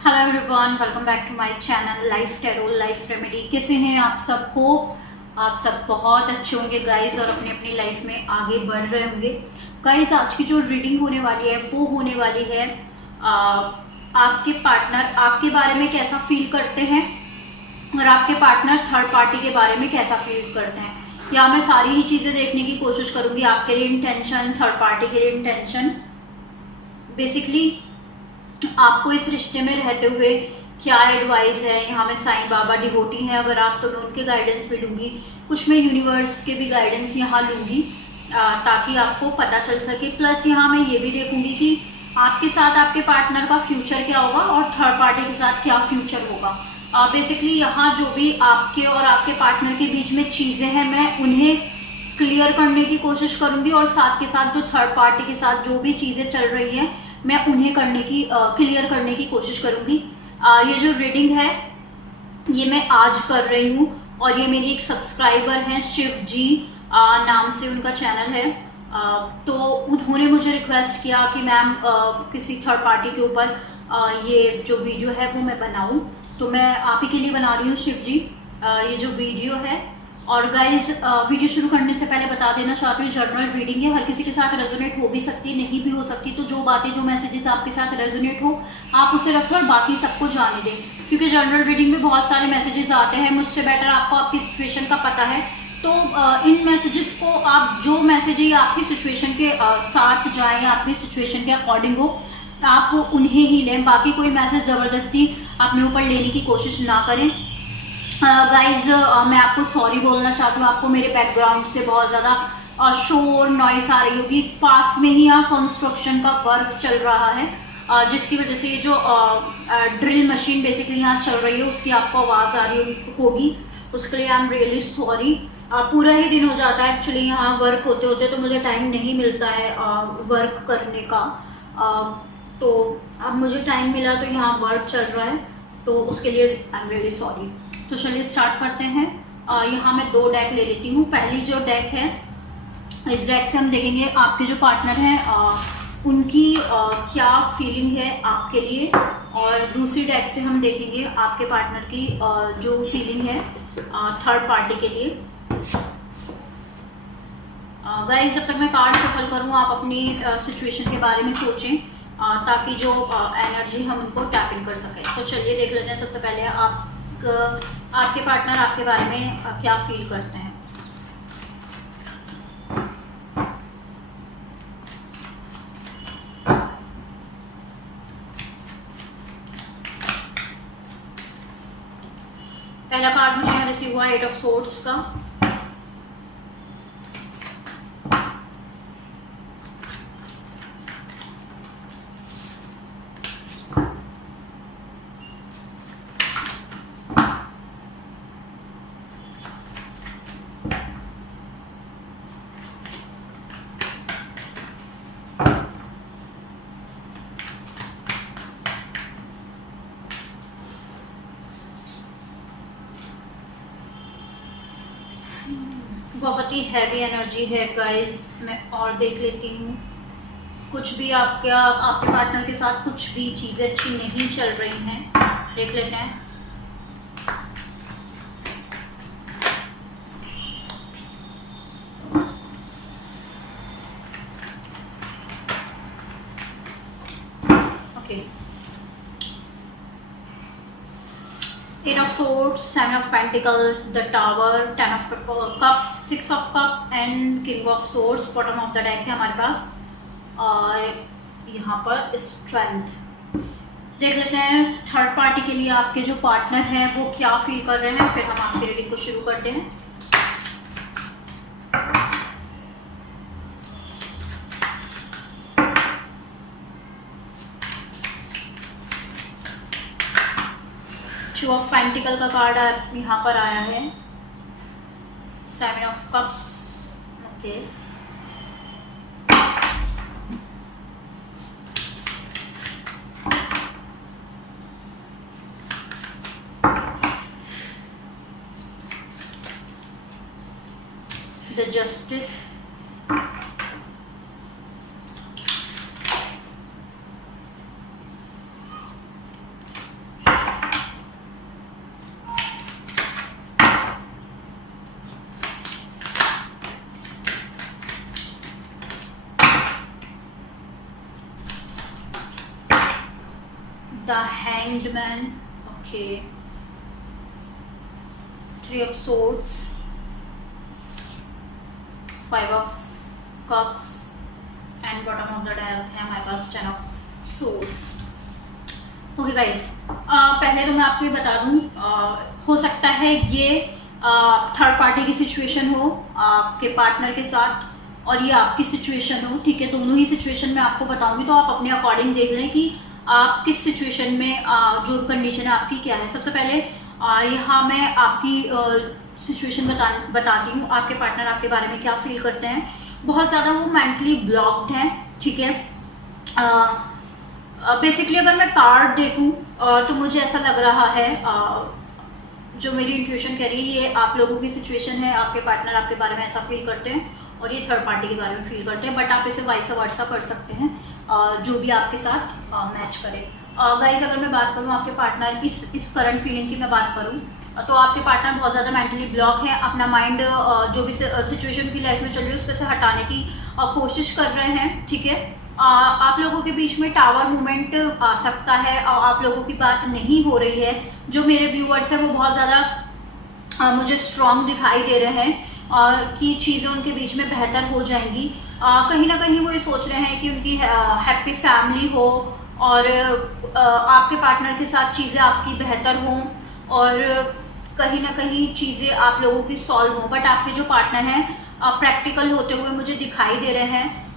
Hello everyone, welcome back to my channel life tarot life remedy. कैसे हैं आप सब? हो आप सब बहुत अच्छे होंगे गाइज और अपनी अपनी लाइफ में आगे बढ़ रहे होंगे। गाइज आज की जो रीडिंग होने वाली है वो होने वाली है आपके पार्टनर आपके बारे में कैसा फील करते हैं और आपके पार्टनर थर्ड पार्टी के बारे में कैसा फील करते हैं। या मैं सारी ही चीज़ें देखने की कोशिश करूंगी, आपके लिए इंटेंशन, थर्ड पार्टी के लिए इंटेंशन, बेसिकली आपको इस रिश्ते में रहते हुए क्या एडवाइस है। यहाँ मैं साईं बाबा डिवोटी हैं अगर आप, तो मैं उनके गाइडेंस भी लूँगी, कुछ मैं यूनिवर्स के भी गाइडेंस यहाँ लूँगी ताकि आपको पता चल सके। प्लस यहाँ मैं ये भी देखूँगी कि आपके साथ आपके पार्टनर का फ्यूचर क्या होगा और थर्ड पार्टी के साथ क्या फ्यूचर होगा। बेसिकली यहाँ जो भी आपके और आपके पार्टनर के बीच में चीज़ें हैं मैं उन्हें क्लियर करने की कोशिश करूँगी और साथ के साथ जो थर्ड पार्टी के साथ जो भी चीज़ें चल रही हैं मैं उन्हें क्लियर करने की कोशिश करूँगी। ये जो रीडिंग है ये मैं आज कर रही हूँ और ये मेरी एक सब्सक्राइबर हैं शिव जी नाम से उनका चैनल है। तो उन्होंने मुझे रिक्वेस्ट किया कि मैम किसी थर्ड पार्टी के ऊपर ये जो वीडियो है वो मैं बनाऊँ, तो मैं आप ही के लिए बना रही हूँ शिव जी ये जो वीडियो है। और गाइज वीडियो शुरू करने से पहले बता देना चाहती हूँ जनरल रीडिंग है, हर किसी के साथ रेजोनेट हो भी सकती है, नहीं भी हो सकती। तो जो बातें जो मैसेजेस आपके साथ रेजोनेट हो आप उसे रखें और बाकी सबको जाने दें, क्योंकि जनरल रीडिंग में बहुत सारे मैसेजेस आते हैं। मुझसे बेटर आपको आपकी सिचुएशन का पता है, तो इन मैसेजेस को आप जो मैसेज आपकी सिचुएशन के साथ जाएँ, आपकी सिचुएशन के अकॉर्डिंग हो, आप उन्हें ही लें। बाकी कोई मैसेज ज़बरदस्ती अपने ऊपर लेने की कोशिश ना करें। गाइज मैं आपको सॉरी बोलना चाहती हूँ, आपको मेरे बैकग्राउंड से बहुत ज़्यादा शोर नॉइस आ रही होगी। पास में ही यहाँ कंस्ट्रक्शन का वर्क चल रहा है जिसकी वजह से ये जो ड्रिल मशीन बेसिकली यहाँ चल रही है उसकी आपको आवाज़ आ रही होगी, उसके लिए आई एम रियली सॉरी। पूरा ही दिन हो जाता है एक्चुअली यहाँ वर्क होते होते, तो मुझे टाइम नहीं मिलता है वर्क करने का। तो अब मुझे टाइम मिला तो यहाँ वर्क चल रहा है, तो उसके लिए आई एम रियली सॉरी। तो चलिए स्टार्ट करते हैं। यहाँ मैं 2 डेक ले लेती हूँ। पहली जो डेक है इस डेक से हम देखेंगे आपके जो पार्टनर हैं उनकी क्या फीलिंग है आपके लिए, और दूसरी डेक से हम देखेंगे आपके पार्टनर की जो फीलिंग है थर्ड पार्टी के लिए। गाइस जब तक मैं कार्ड शफल करूँ आप अपनी सिचुएशन के बारे में सोचें ताकि जो एनर्जी हम उनको टैप इन कर सकें। तो चलिए देख लेते हैं सबसे पहले आपके पार्टनर आपके बारे में क्या फील करते हैं। पहला कार्ड मुझे यहाँ रिसीव हुआ 8 ऑफ सोर्ड्स का। बहुत ही हैवी एनर्जी है गाइस, मैं और देख लेती हूँ। कुछ भी आपके पार्टनर के साथ कुछ भी चीज़ें अच्छी नहीं चल रही हैं, देख लेते हैं। Okay, 8 of swords, 7 of pentacle, the tower, 10 of cups, 6 of cup and king of swords। Bottom of the deck है हमारे पास और यहाँ पर स्ट्रेंथ। देख लेते हैं थर्ड पार्टी के लिए आपके जो पार्टनर हैं वो क्या फील कर रहे हैं, फिर हम आपकी रीडिंग को शुरू करते हैं। टू ऑफ पेंटिकल का कार्ड यहाँ पर आया है, 7 of cup. Okay, the justice, the hanged man, okay, 3 of swords, 5 of cups and bottom of the deck है हमारे पास 10 of swords। ओके गाइज, पहले तो मैं आपको ये बता दूं, हो सकता है ये थर्ड पार्टी की सिचुएशन हो आपके पार्टनर के साथ, और ये आपकी सिचुएशन हो, ठीक है। दोनों ही सिचुएशन में आपको बताऊंगी, तो आप अपने अकॉर्डिंग देख लें कि आप किस सिचुएशन में जो कंडीशन है आपकी क्या है। सबसे पहले यहाँ मैं आपकी सिचुएशन बताती हूँ। आपके पार्टनर आपके बारे में क्या फील करते हैं। बहुत ज़्यादा वो मेंटली ब्लॉक्ड हैं, ठीक है। बेसिकली अगर मैं कार्ड देखूँ तो मुझे ऐसा लग रहा है, जो मेरी इंट्यूशन कह रही है, ये आप लोगों की सिचुएशन है। आपके पार्टनर आपके बारे में ऐसा फील करते हैं और ये थर्ड पार्टी के बारे में फील करते हैं, बट आप इसे वाइस वर्सा कर सकते हैं, जो भी आपके साथ मैच करे। गाइस, अगर मैं बात करूँ आपके पार्टनर इस करंट फीलिंग की मैं बात करूँ, तो आपके पार्टनर बहुत ज़्यादा मेंटली ब्लॉक है। अपना माइंड जो भी सिचुएशन की लाइफ में चल रही है उस पर से हटाने की कोशिश कर रहे हैं, ठीक है। आप लोगों के बीच में टावर मूवमेंट आ सकता है और आप लोगों की बात नहीं हो रही है। जो मेरे व्यूअर्स हैं वो बहुत ज़्यादा मुझे स्ट्रॉन्ग दिखाई दे रहे हैं कि चीज़ें उनके बीच में बेहतर हो जाएंगी। कहीं ना कहीं वो ये सोच रहे हैं कि उनकी हैप्पी फैमिली हो और आपके पार्टनर के साथ चीज़ें आपकी बेहतर हों और कहीं ना कहीं चीज़ें आप लोगों की सॉल्व हों। बट आपके जो पार्टनर हैं प्रैक्टिकल होते हुए मुझे दिखाई दे रहे हैं।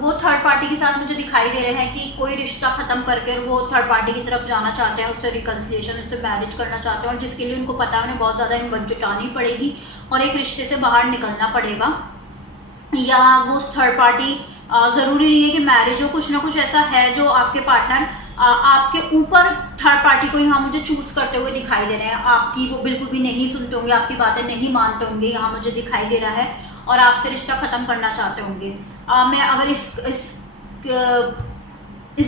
वो थर्ड पार्टी के साथ मुझे दिखाई दे रहे हैं कि कोई रिश्ता ख़त्म करके वो थर्ड पार्टी की तरफ जाना चाहते हैं, उससे रिकन्सिलिएशन, उससे मैरिज करना चाहते हैं, और जिसके लिए उनको पता है उन्हें बहुत ज़्यादा हिम्मत जुटानी पड़ेगी और एक रिश्ते से बाहर निकलना पड़ेगा। या वो थर्ड पार्टी ज़रूरी नहीं है कि मैरिज हो, कुछ ना कुछ ऐसा है जो आपके पार्टनर आपके ऊपर थर्ड पार्टी को यहाँ मुझे चूज करते हुए दिखाई दे रहे हैं। आपकी वो बिल्कुल भी नहीं सुनते होंगे, आपकी बातें नहीं मानते होंगे, यहाँ मुझे दिखाई दे रहा है, और आपसे रिश्ता ख़त्म करना चाहते होंगे। मैं अगर इस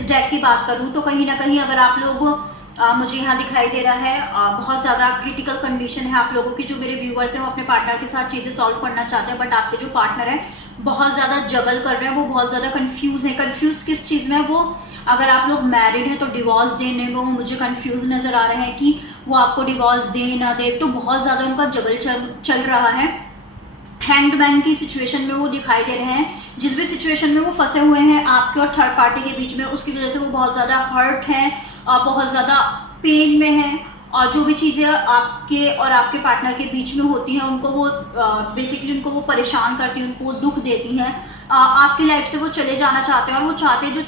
डेक की बात करूँ तो कहीं ना कहीं अगर आप लोग मुझे यहाँ दिखाई दे रहा है बहुत ज़्यादा क्रिटिकल कंडीशन है आप लोगों की। जो मेरे व्यूअर्स हैं वो अपने पार्टनर के साथ चीज़ें सॉल्व करना चाहते हैं, बट आपके जो पार्टनर है बहुत ज़्यादा जगल कर रहे हैं, वो बहुत ज़्यादा कंफ्यूज है। कंफ्यूज किस चीज़ में है वो, अगर आप लोग मैरिड हैं तो डिवोर्स देने में वो मुझे कंफ्यूज नज़र आ रहे हैं कि वो आपको डिवोर्स दे ना दे, तो बहुत ज़्यादा उनका जगल चल रहा है। हैंग्ड मैन की सिचुएशन में वो दिखाई दे रहे हैं। जिस भी सिचुएशन में वो फंसे हुए हैं आपके और थर्ड पार्टी के बीच में, उसकी वजह से वो बहुत ज़्यादा हर्ट हैं और बहुत ज़्यादा पेन में हैं, और जो भी चीज़ें आपके और आपके पार्टनर के बीच में होती हैं उनको वो बेसिकली उनको वो परेशान करती हैं, उनको वो दुख देती हैं। आपकी लाइफ से वो चले जाना चाहते हैं और वो चाहते हैं जो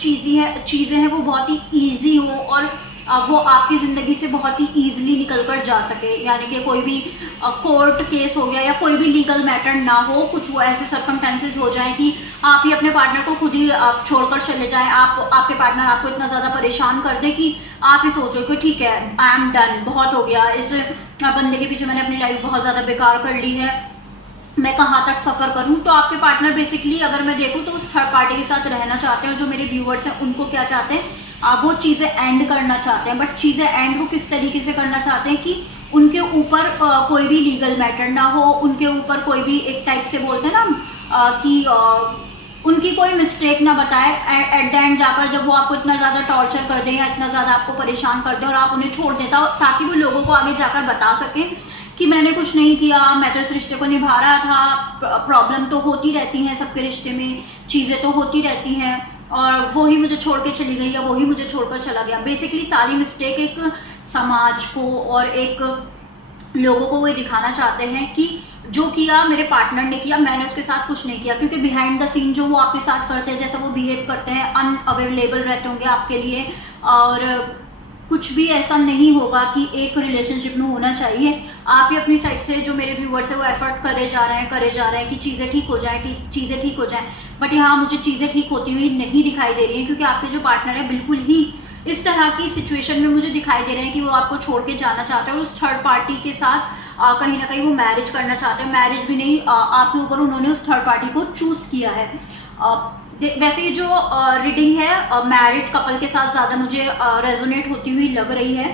चीज़ें हैं वो बहुत ही ईजी हो और वो आपकी ज़िंदगी से बहुत ही ईजिली निकल कर जा सके। यानी कि कोई भी कोर्ट केस हो गया या कोई भी लीगल मैटर ना हो, कुछ वो ऐसे सर्कमस्टेंसेस हो जाए कि आप ही अपने पार्टनर को खुद ही आप छोड़कर चले जाएं, आपके पार्टनर आपको इतना ज़्यादा परेशान कर दे कि आप ही सोचो कि ठीक है, आई एम डन, बहुत हो गया, इस बंदे के पीछे मैंने अपनी लाइफ बहुत ज़्यादा बेकार कर ली है, मैं कहाँ तक सफ़र करूँ। तो आपके पार्टनर बेसिकली अगर मैं देखूँ तो उस थर्ड पार्टी के साथ रहना चाहते हैं। जो मेरे व्यूअर्स हैं उनको क्या चाहते हैं, वो चीज़ें एंड करना चाहते हैं, बट चीज़ें एंड वो किस तरीके से करना चाहते हैं कि उनके ऊपर कोई भी लीगल मैटर ना हो, उनके ऊपर कोई भी एक टाइप से बोलते हैं ना कि उनकी कोई मिस्टेक ना बताए। एट द एंड जाकर जब वो आपको इतना ज़्यादा टॉर्चर कर दें या इतना ज़्यादा आपको परेशान कर दें और आप उन्हें छोड़ देता हो, ताकि वो लोगों को आगे जाकर बता सकें कि मैंने कुछ नहीं किया, मैं तो इस रिश्ते को निभा रहा था। प्रॉब्लम तो होती रहती हैं सबके रिश्ते में, चीज़ें तो होती रहती हैं, और वो ही मुझे छोड़ के चली गई या वो ही मुझे छोड़कर चला गया। बेसिकली सारी मिस्टेक एक समाज को और एक लोगों को वो दिखाना चाहते हैं कि जो किया मेरे पार्टनर ने किया, मैंने उसके साथ कुछ नहीं किया। क्योंकि बिहाइंड द सीन जो वो आपके साथ करते हैं, जैसा वो बिहेव करते हैं, अनअवेलेबल रहते होंगे आपके लिए, और कुछ भी ऐसा नहीं होगा कि एक रिलेशनशिप में होना चाहिए। आप ही अपनी साइड से, जो मेरे व्यूअर्स है वो एफर्ट करे जा रहे हैं कि चीज़ें ठीक हो जाएं, बट यहाँ मुझे चीज़ें ठीक होती हुई नहीं दिखाई दे रही हैं। क्योंकि आपके जो पार्टनर है बिल्कुल ही इस तरह की सिचुएशन में मुझे दिखाई दे रहे हैं कि वो आपको छोड़ के जाना चाहते हैं और उस थर्ड पार्टी के साथ कहीं ना कहीं वो मैरिज करना चाहते हैं। मैरिज भी नहीं, आपके ऊपर उन्होंने उस थर्ड पार्टी को चूज़ किया है। वैसे जो रीडिंग है मैरिड कपल के साथ ज़्यादा मुझे रेजोनेट होती हुई लग रही है,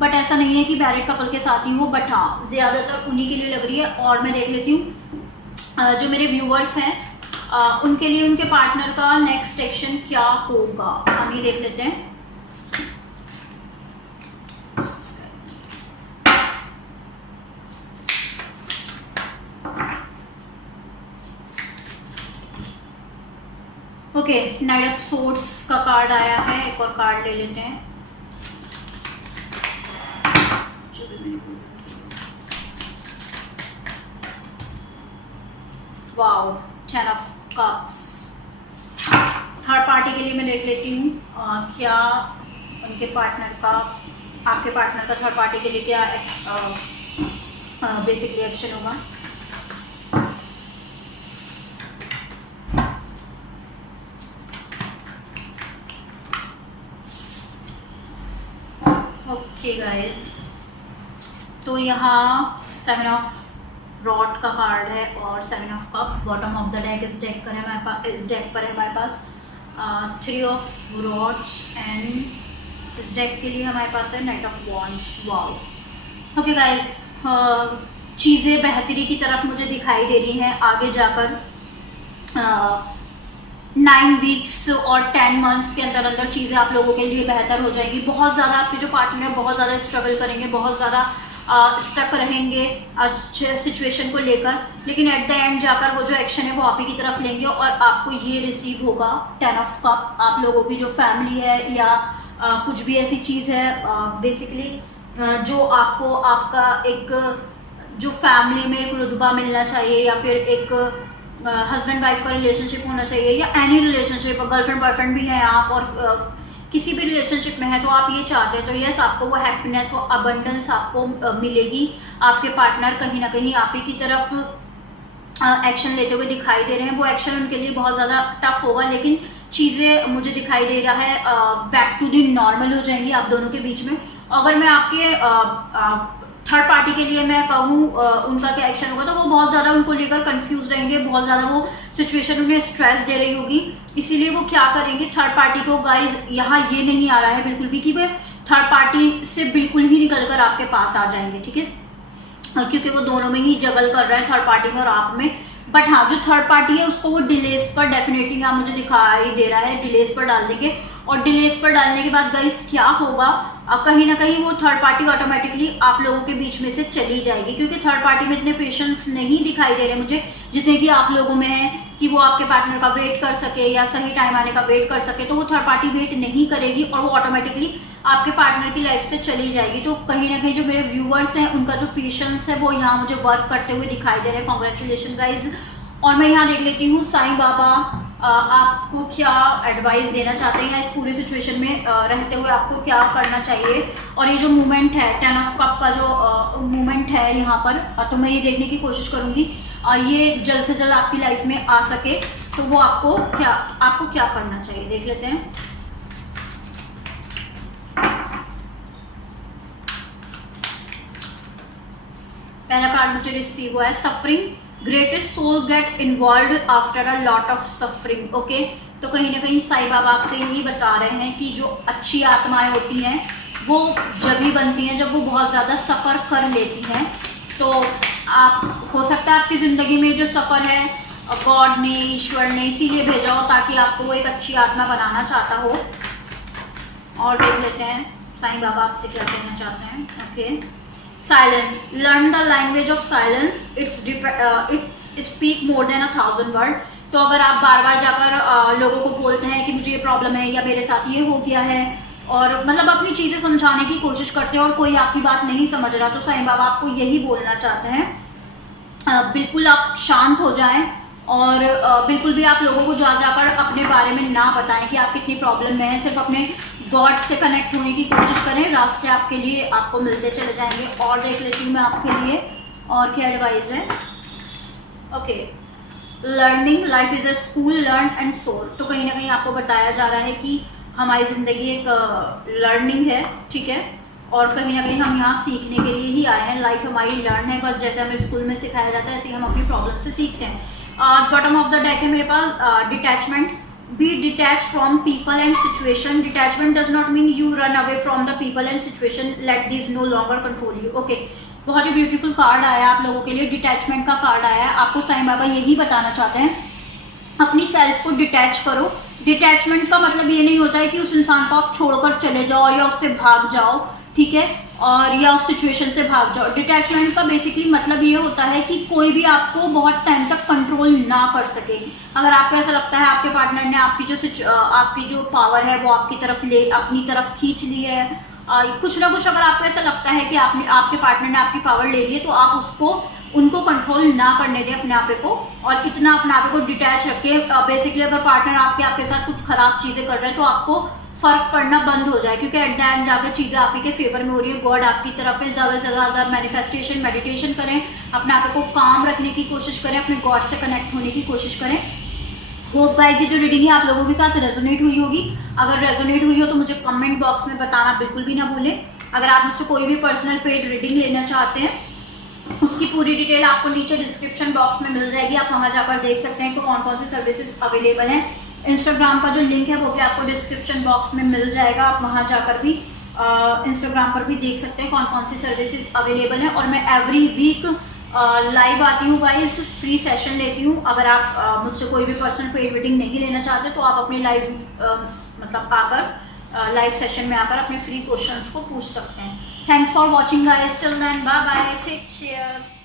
बट ऐसा नहीं है कि मैरिड कपल के साथ ही हो, बट हाँ ज़्यादातर उन्हीं के लिए लग रही है। और मैं देख लेती हूँ जो मेरे व्यूअर्स हैं उनके लिए उनके पार्टनर का नेक्स्ट एक्शन क्या होगा, हम ये देख लेते हैं। ओके, नाइट ऑफ सोर्ड्स का कार्ड आया है, एक और कार्ड ले लेते हैं। Wow, 10 of cups. Third party के लिए मैं देख लेती हूँ क्या उनके पार्टनर का, आपके पार्टनर का थर्ड पार्टी के लिए क्या बेसिकली एक्शन होगा। ओके गाइस, तो यहाँ 7 ऑफ रॉड का कार्ड है और 7 of cup bottom of the deck. इस डेक पर है हमारे पास, इस डेक पर है हमारे पास 3 ऑफ रॉड्स एंड इस डेक के लिए हमारे पास है night of wands. Wow, okay guys, चीज़ें बेहतरी की तरफ मुझे दिखाई दे रही हैं आगे जाकर। 9 वीक्स और 10 मंथ्स के अंदर अंदर चीज़ें आप लोगों के लिए बेहतर हो जाएंगी। बहुत ज़्यादा आपके जो पार्टनर है बहुत ज़्यादा स्ट्रगल करेंगे, बहुत ज़्यादा स्टक रहेंगे सिचुएशन को लेकर, लेकिन एट द एंड जाकर वो जो एक्शन है वो आप ही की तरफ लेंगे और आपको ये रिसीव होगा 10 ऑफ कप। आप लोगों की जो फैमिली है या कुछ भी ऐसी चीज़ है बेसिकली जो आपको आपका एक जो फैमिली में एक रुतबा मिलना चाहिए या फिर एक हस्बैंड वाइफ का रिलेशनशिप होना चाहिए या एनी रिलेशनशिप, गर्लफ्रेंड बॉयफ्रेंड भी है आप और किसी भी रिलेशनशिप में है तो आप ये चाहते हैं तो यस, आपको वो हैप्पीनेस, वो अबंडेंस आपको मिलेगी। आपके पार्टनर कहीं ना कहीं आप ही की तरफ एक्शन लेते हुए दिखाई दे रहे हैं। वो एक्शन उनके लिए बहुत ज़्यादा टफ होगा, लेकिन चीज़ें मुझे दिखाई दे रहा है बैक टू दी नॉर्मल हो जाएंगी आप दोनों के बीच में। अगर मैं आपके थर्ड पार्टी के लिए मैं कहूँ उनका क्या एक्शन होगा तो वो बहुत ज़्यादा उनको लेकर कंफ्यूज रहेंगे, बहुत ज़्यादा वो सिचुएशन उन्हें स्ट्रेस दे रही होगी, इसीलिए वो क्या करेंगे थर्ड पार्टी को। गाइज यहाँ ये नहीं आ रहा है बिल्कुल भी कि वे थर्ड पार्टी से बिल्कुल ही निकल कर आपके पास आ जाएंगे, ठीक है, क्योंकि वो दोनों में ही जगल कर रहा है, थर्ड पार्टी में और आप में। बट हाँ, जो थर्ड पार्टी है उसको वो डिलेस पर डेफिनेटली यहाँ मुझे दिखाई दे रहा है, डिलेस पर डाल देंगे और डिलेस पर डालने के बाद गाइस क्या होगा, कहीं ना कहीं वो थर्ड पार्टी ऑटोमेटिकली आप लोगों के बीच में से चली जाएगी, क्योंकि थर्ड पार्टी में इतने पेशेंस नहीं दिखाई दे रहे मुझे जितने कि आप लोगों में है कि वो आपके पार्टनर का वेट कर सके या सही टाइम आने का वेट कर सके। तो वो थर्ड पार्टी वेट नहीं करेगी और वो ऑटोमेटिकली आपके पार्टनर की लाइफ से चली जाएगी। तो कहीं ना कहीं जो मेरे व्यूअर्स हैं उनका जो पेशेंस है वो यहाँ मुझे वर्क करते हुए दिखाई दे रहे हैं। Congratulation guys. और मैं यहाँ देख लेती हूँ साईं बाबा आपको क्या एडवाइस देना चाहते हैं या इस पूरी सिचुएशन में रहते हुए आपको क्या करना चाहिए। और ये जो मूवमेंट है 10 ऑफ कप का जो मूवमेंट है यहाँ पर, तो मैं ये देखने की कोशिश करूँगी ये जल्द से जल्द आपकी लाइफ में आ सके, तो वो आपको क्या करना चाहिए देख लेते हैं। पहला कार्ड मुझे रिसीव हुआ है suffering, greatest soul get involve after a lot of suffering. Okay, तो कहीं ना कहीं साईं बाबा आपसे यही बता रहे हैं कि जो अच्छी आत्माएं होती हैं वो जब ही बनती हैं जब वो बहुत ज़्यादा सफ़र कर लेती हैं। तो आप हो सकता है आपकी ज़िंदगी में जो सफ़र है गॉड ने, ईश्वर ने इसीलिए भेजा हो ताकि आपको वो एक अच्छी आत्मा बनाना चाहता हो। और देख लेते हैं साईं बाबा आपसे क्या कहना चाहते हैं। Okay, silence, learn the language of silence, it's speak more than 1000 word. तो अगर आप बार बार जाकर लोगों को बोलते हैं कि मुझे ये प्रॉब्लम है या मेरे साथ ये हो गया है और मतलब अपनी चीज़ें समझाने की कोशिश करते हैं और कोई आपकी बात नहीं समझ रहा, तो साईं बाबा आपको यही बोलना चाहते हैं बिल्कुल आप शांत हो जाएं और बिल्कुल भी आप लोगों को जाकर अपने बारे में ना बताएं कि आप कितनी प्रॉब्लम में हैं। सिर्फ अपने गॉड से कनेक्ट होने की कोशिश करें, रास्ते आपके लिए आपको मिलते चले जाएंगे। और देख लेती हूँ मैं आपके लिए और क्या एडवाइस है। Okay, learning, life is a school, learn and soul. तो कहीं ना कहीं आपको बताया जा रहा है कि हमारी ज़िंदगी एक लर्निंग है, ठीक है, और कहीं ना कहीं हम यहाँ सीखने के लिए ही आए हैं। लाइफ हमारी लर्न है, बस जैसे हमें स्कूल में सिखाया जाता है ऐसे ही हम अपनी प्रॉब्लम से सीखते हैं। बॉटम ऑफ द डेक है मेरे पास detachment, be detach from people and situation. Detachment does not mean you run away from the people and situation, let this no longer control you. Okay, बहुत ही beautiful card आया आप लोगों के लिए, डिटैचमेंट का कार्ड आया है। आपको साईं बाबा यही बताना चाहते हैं अपनी सेल्फ को डिटैच करो। डिटैचमेंट का मतलब ये नहीं होता है कि उस इंसान को आप छोड़कर चले जाओ या उससे भाग जाओ, ठीक है, और या उस सिचुएशन से भाग जाओ। डिटैचमेंट का बेसिकली मतलब ये होता है कि कोई भी आपको बहुत टाइम तक कंट्रोल ना कर सके। अगर आपको ऐसा लगता है आपके पार्टनर ने आपकी जो पावर है वो आपकी तरफ अपनी तरफ खींच ली है, कुछ ना कुछ अगर आपको ऐसा लगता है कि आपके पार्टनर ने आपकी पावर ले ली है, तो आप उनको कंट्रोल ना करने दें अपने आप को, और इतना अपने आप को डिटैच रखे। बेसिकली अगर पार्टनर आपके साथ कुछ खराब चीज़ें कर रहे हैं तो आपको फर्क पड़ना बंद हो जाए, क्योंकि एट द एंड जाकर चीज़ें आप ही के फेवर में हो रही है, गॉड आपकी तरफ है। ज़्यादा से ज़्यादा मैनिफेस्टेशन मेडिटेशन करें, अपने आप को काम रखने की कोशिश करें, अपने गॉड से कनेक्ट होने की कोशिश करें। होप गाइस ये जो रीडिंग है आप लोगों के साथ रेजोनेट हुई होगी। अगर रेजोनेट हुई हो तो मुझे कमेंट बॉक्स में बताना बिल्कुल भी ना भूलें। अगर आप मुझसे कोई भी पर्सनल पेड रीडिंग लेना चाहते हैं, उसकी पूरी डिटेल आपको नीचे डिस्क्रिप्शन बॉक्स में मिल जाएगी, आप वहाँ जाकर देख सकते हैं कि कौन कौन सी सर्विसेज अवेलेबल हैं। इंस्टाग्राम का जो लिंक है वो भी आपको डिस्क्रिप्शन बॉक्स में मिल जाएगा, आप वहाँ जाकर भी इंस्टाग्राम पर भी देख सकते हैं कौन कौन सी सर्विसेज अवेलेबल हैं। और मैं एवरी वीक लाइव आती हूँ गाइस, फ्री सेशन लेती हूँ। अगर आप मुझसे कोई भी पर्सनल पेड रीडिंग नहीं लेना चाहते तो आप अपने लाइव सेशन में आकर अपने फ्री क्वेश्चंस को पूछ सकते हैं। Thanks for watching guys, till then bye bye, take care.